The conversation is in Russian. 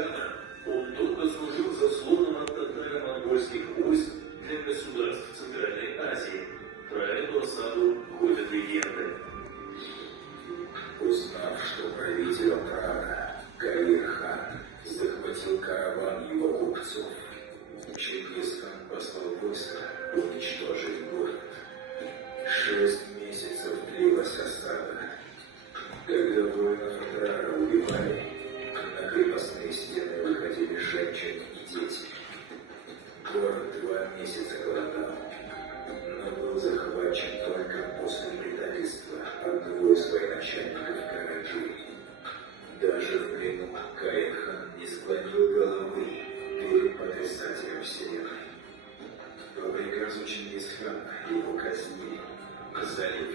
Чингисхана он долго служил заслоном от татаро-монгольских войск для государств Центральной Азии. Про эту осаду ходят легенды. Узнав, что правитель Омрана, Каир-хан, захватил караван его купцов, Чингис-хан послал войско уничтожить город. 6 месяцев длилась осада. Когда воинов Омрана убивали, на крепостные стены выходили женщины и дети. Город 2 месяца голодал, но был захвачен только после предательства одного из военачальников Караджи. Даже в плену Каир-хан не склонил головы перед потрясателем вселенной. По приказу Чингисхана его казнили, залив